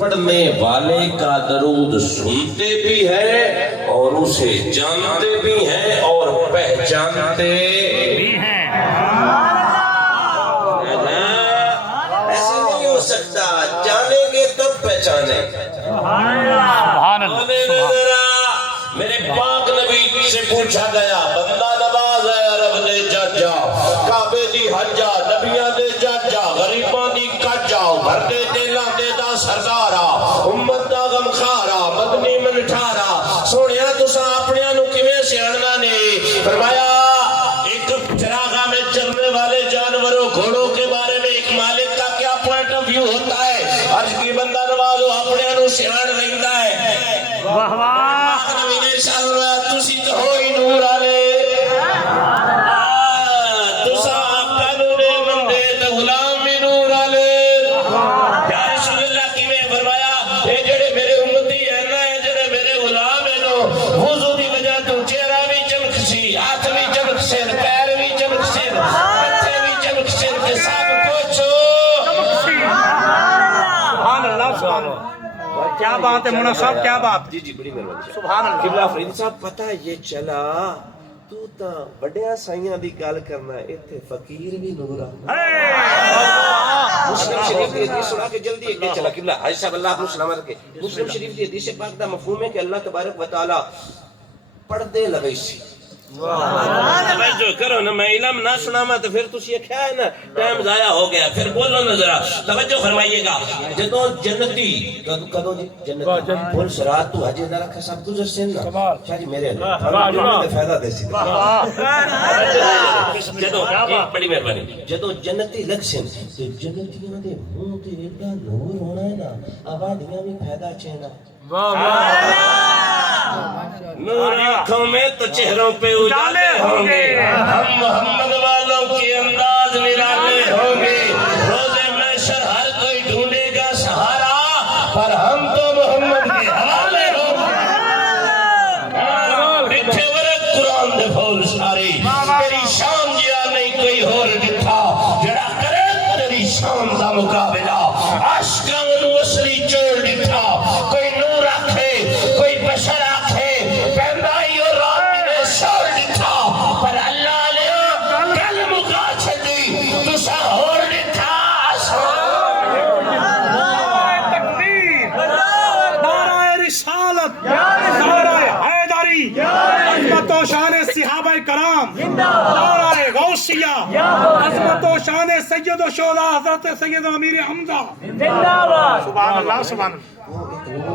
پڑھنے والے کا درود سنتے بھی ہیں اور اسے جانتے بھی ہیں اور پہچانتے بھی ہیں۔ ایسے نہیں ہو سکتا، جانیں گے تب پہچانیں۔ میرے پاک نبی سے پوچھا گیا، بندہ نواز ہے عرب دے جاجا، کعبے دی حجا، نبیاں دے جاجا، غریباں دی کجا، بھر دے جیلاں دے دا سردارا، امت دا غمخارا، مدنی منٹھارا، سونیا تساں اپنیاں نو کیویں سیاںنا نے؟ فرمایا ایک چراغاں میں چلنے والے جانوروں گھوڑوں کے بارے میں ایک مالک کا کیا پوائنٹ آف ویو ہوتا ہے؟ عرض کی بندہ نوازو اپنیاں نو سیاں رہندا ہے۔ واہ واہ، تسی تو ہوئی نور آلے، تساں قانونے بندے تو غلام بھی نور آلے۔ یا رسول اللہ کی میں فرمایا اے جڑے میرے امتی ہیں نا، اے جڑے میرے غلام ہیں نو، وضو دی وجہ تو چہرہ بھی چمک سی، ہاتھ بھی چمک سی، پیر بھی چمک سی، بچے بھی چمک سی، کہ سب کچھ سبحان اللہ سبحان اللہ، کیا بات ہے مولانا صاحب، کیا بات۔ جی جی بڑی مہربانی سبحان اللہ۔ قبلہ فرید صاحب پتہ یہ چلا تو تا بڑیاں سائیاں دی گل کرنا، ایتھے فقیر بھی نور آ۔ مسلم شریف دی حدیث سنا کے جلدی ایک دے چلا قبلہ حاجی صاحب اللہ آپ کو سلامت رکھے۔ مسلم شریف دی حدیث پاک دا مفہوم ہے کہ اللہ تبارک و تعالی پردے لگئی سی۔ توجہ کرو نا، میں علم نہ سناما تو پھر تسی یہ کیا ہے نا ٹائم ضائع ہو گیا، پھر بولو نا ذرا توجہ فرمائیے گا۔ جدو جنتی کدو جی جنتی بول سرات تو حجی نہ رکھا سب گزر سن نا شاہ جی میرے نے فائدہ دے سی جدو بڑی مہربانی جدو جنتی لگ سن تو جنتیاں دے منہ تے ایڈا نور ہونا ہے نا، آوادیاں بھی فائدہ چہنا۔ نور آنکھوں میں تو چہروں پہ اجالے ہوں گے، ہم محمد والوں کے انداز نرالے ہوں گے، روزے محشر ہر کوئی ڈھونڈے گا سہارا، پر ہم تو محمد کے حوالے ہوں گے۔ ڈٹھے ورک قرآن دے پھول ساری، تیری شان جیا نہیں کوئی اور ڈٹھا، جڑا کرے تیری شان دا مقابلہ، عاشقاں نو اصلی چول ڈٹھا، کوئی نور آکھے کوئی بشر آکھے، پیندائی اور رات میں شور ڈٹھا، پر اللہ لیا کل مکا چھتی تسا اور ڈٹھا تکبیر، نعرہ رسالت، نعرہ حیدری، عظمت و شان صحابہ کرام، نعرہ غوثیہ، عظمت و شان سید و شہداء حضرت سید امیر حمزہ۔ سبحان اللہ سبحان اللہ۔